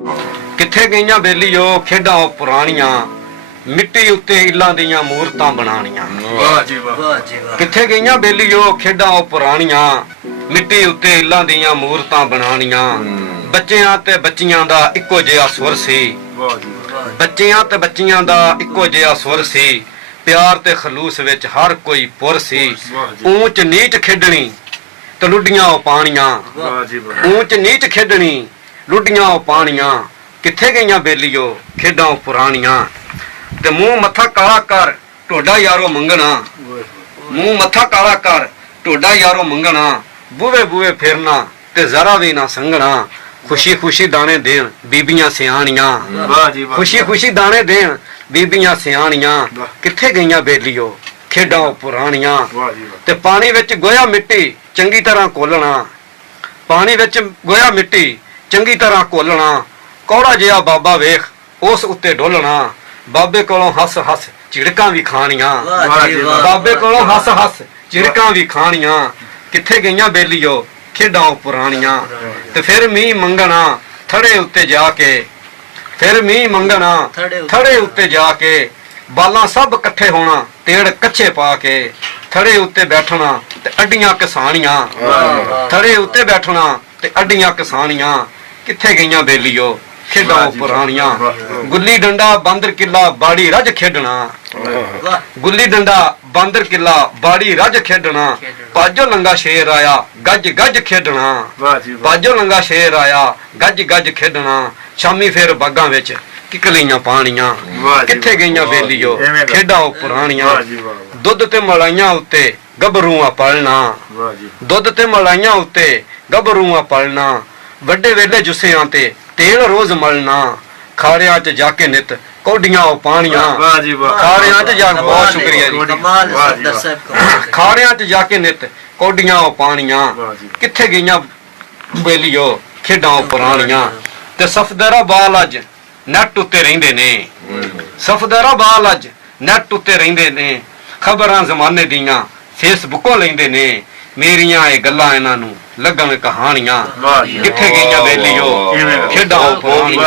ਕਿੱਥੇ ਗਈਆਂ ਬੇਲੀਓ ਖੇਡਾਂ ਉਹ ਪੁਰਾਣੀਆਂ, ਮਿੱਟੀ ਉੱਤੇ ਇੱਲਾਂ ਦੀਆਂ ਮੂਰਤਾਂ ਬਣਾਣੀਆਂ। ਵਾਹ ਜੀ ਵਾਹ। ਕਿੱਥੇ ਗਈਆਂ ਬੇਲੀਓ ਖੇਡਾਂ ਉਹ ਪੁਰਾਣੀਆਂ, ਮਿੱਟੀ ਉੱਤੇ ਇੱਲਾਂ ਦੀਆਂ ਮੂਰਤਾਂ ਬਣਾਣੀਆਂ। ਬੱਚਿਆਂ ਤੇ ਬੱਚੀਆਂ ਦਾ ਇੱਕੋ ਜਿਹਾ ਸੁਰ ਸੀ, ਬੱਚਿਆਂ ਤੇ ਬੱਚੀਆਂ ਦਾ ਇੱਕੋ ਜਿਹਾ ਸੁਰ ਸੀ। ਪਿਆਰ ਤੇ ਖਲੂਸ ਵਿੱਚ ਹਰ ਕੋਈ ਪੁਰ ਸੀ। ਊਚ ਨੀਚ ਖੇਡਣੀ ਤੇ ਲੁੱਡੀਆਂ ਉਹ ਪਾਣੀਆਂ, ਊਚ ਨੀਚ ਖੇਡਣੀ ਲੁੱਡੀਆਂ ਉਹ ਪਾਣੀਆਂ। ਕਿੱਥੇ ਗਈਆਂ ਬੇਲੀਓ ਖੇਡਾਂ ਉਹ ਪੁਰਾਣੀਆਂ। ਤੇ ਮੂੰਹ ਮੱਥਾ ਕਾਲਾ ਕਰ ਢੋਡਾ ਯਾਰੋ ਮੰਗਣਾ, ਮੂੰਹ ਮੱਥਾ ਕਾਲਾ ਕਰ ਢੋਡਾ ਯਾਰੋ ਮੰਗਣਾ। ਬੂਵੇ ਬੂਵੇ ਫਿਰਨਾ ਤੇ ਜ਼ਰਾ ਵੀ ਨਾ ਸੰਗਣਾ। ਖੁਸ਼ੀ ਖੁਸ਼ੀ ਦਾਣੇ ਦੇਣ ਬੀਬੀਆਂ ਸਿਆਣੀਆਂ, ਖੁਸ਼ੀ ਖੁਸ਼ੀ ਦਾਣੇ ਦੇਣ ਬੀਬੀਆਂ ਸਿਆਣੀਆਂ। ਕਿੱਥੇ ਗਈਆਂ ਬੇਲੀਓ ਖੇਡਾਂ ਉਹ ਪੁਰਾਣੀਆਂ। ਤੇ ਪਾਣੀ ਵਿੱਚ ਗੋਇਆ ਮਿੱਟੀ ਚੰਗੀ ਤਰ੍ਹਾਂ ਘੋਲਣਾ, ਪਾਣੀ ਵਿੱਚ ਗੋਇਆ ਮਿੱਟੀ ਚੰਗੀ ਤਰ੍ਹਾਂ ਘੋਲਣਾ। ਕੌੜਾ ਜਿਹਾ ਬਾਬਾ ਵੇਖ ਉਸ ਉੱਤੇ ਡੋਲਣਾ। ਬਾਬੇ ਕੋਲੋਂ ਹੱਸ ਹੱਸ ਝਿੜਕਾਂ ਵੀ ਖਾਣੀਆਂ, ਬਾਬੇ ਕੋਲੋਂ ਹੱਸ ਹੱਸ ਝਿੜਕਾਂ ਵੀ ਖਾਣੀਆਂ। ਕਿੱਥੇ ਗਈਆਂ ਬੇਲੀਓ ਖੇਡਾਂ ਉਹ ਪੁਰਾਣੀਆਂ। ਤੇ ਫਿਰ ਮੀਂਹ ਮੰਗਣਾ ਥੜੇ ਉੱਤੇ ਜਾ ਕੇ, ਫਿਰ ਮੀਂਹ ਮੰਗਣਾ ਥੜੇ ਉੱਤੇ ਜਾ ਕੇ। ਬਾਲਾਂ ਸਭ ਇਕੱਠੇ ਹੋਣਾ ਤੇੜ ਕੱਚੇ ਪਾ ਕੇ। ਥੜੇ ਉੱਤੇ ਬੈਠਣਾ ਤੇ ਅੱਡੀਆਂ ਕਿਸਾਨੀਆਂ, ਥੜੇ ਉੱਤੇ ਬੈਠਣਾ ਤੇ ਅੱਡੀਆਂ ਕਿਸਾਨੀਆਂ। ਕਿੱਥੇ ਗਈਆਂ ਬੇਲੀਓ ਖੇਡਾਂ ਉਹ ਪੁਰਾਣੀਆਂ। ਗੁੱਲੀ ਡੰਡਾ ਬਾਂਦਰ ਕਿੱਲਾ ਬਾੜੀ ਰੱਜ ਖੇਡਣਾ, ਗੁੱਲੀ ਡੰਡਾ ਬਾਂਦਰ ਕਿੱਲਾ ਬਾੜੀ ਰੱਜ ਖੇਡਣਾ। ਪਾਜੋ ਲੰਗਾ ਸ਼ੇਰ ਆਇਆ ਗੱਜ ਗੱਜ ਖੇਡਣਾ, ਪਾਜੋ ਲੰਗਾ ਸ਼ੇਰ ਆਇਆ ਗੱਜ ਗੱਜ ਖੇਡਣਾ। ਸ਼ਾਮੀ ਫੇਰ ਬਾਗਾਂ ਵਿੱਚ ਕਿਕਲੀਆਂ ਪਾਣੀਆਂ। ਕਿੱਥੇ ਗਈਆਂ ਬੇਲੀਓ ਖੇਡਾਂ ਉਹ ਪੁਰਾਣੀਆਂ। ਦੁੱਧ ਤੇ ਮਲਾਈਆਂ ਉੱਤੇ ਗੱਭਰੂਆਂ ਪਲਣਾ, ਦੁੱਧ ਤੇ ਮਲਾਈਆਂ ਉੱਤੇ ਗੱਭਰੂਆਂ ਪਲਣਾ। ਵੱਡੇ ਵੇਲੇ ਜੁੱਸਿਆਂ ਤੇ ਤੇਲ ਰੋਜ਼ ਮਲਣਾ। ਖਾਰਿਆਂ 'ਚ ਜਾ ਕੇ ਨਿਤ ਕੌਡੀਆਂ ਉਹ ਪਾਣੀਆਂ, ਖਾਰਿਆਂ 'ਚ ਜਾ ਕੇ ਬਹੁਤ ਸ਼ੁਕਰੀਆ ਜੀ। ਖਾਰਿਆਂ 'ਚ ਜਾ ਕੇ ਨਿਤ ਕੌਡੀਆਂ ਉਹ ਪਾਣੀਆਂ। ਕਿੱਥੇ ਗਈਆਂ ਬੇਲੀਓ ਖੇਡਾਂ ਉਹ ਪੁਰਾਣੀਆਂ। ਤੇ ਸਫਦਰਾ ਬਾਲ ਅੱਜ ਨੈਟ ਉੱਤੇ ਰਹਿੰਦੇ ਨੇ, ਸਫਦਰਾ ਬਾਲ ਅੱਜ ਨੈਟ ਉੱਤੇ ਰਹਿੰਦੇ ਨੇ। ਖਬਰਾਂ ਜ਼ਮਾਨੇ ਦੀਆਂ ਫੇਸਬੁੱਕੋਂ ਲੈਂਦੇ ਨੇ। ਮੇਰੀਆਂ ਇਹ ਗੱਲਾਂ ਇਹਨਾਂ ਨੂੰ ਲੱਗਣ ਕਹਾਣੀਆਂ। ਕਿੱਥੇ ਗਈਆਂ ਬੇਲੀਓ ਖੇਡਾਂ ਉਹ ਪੁਰਾਣੀਆਂ।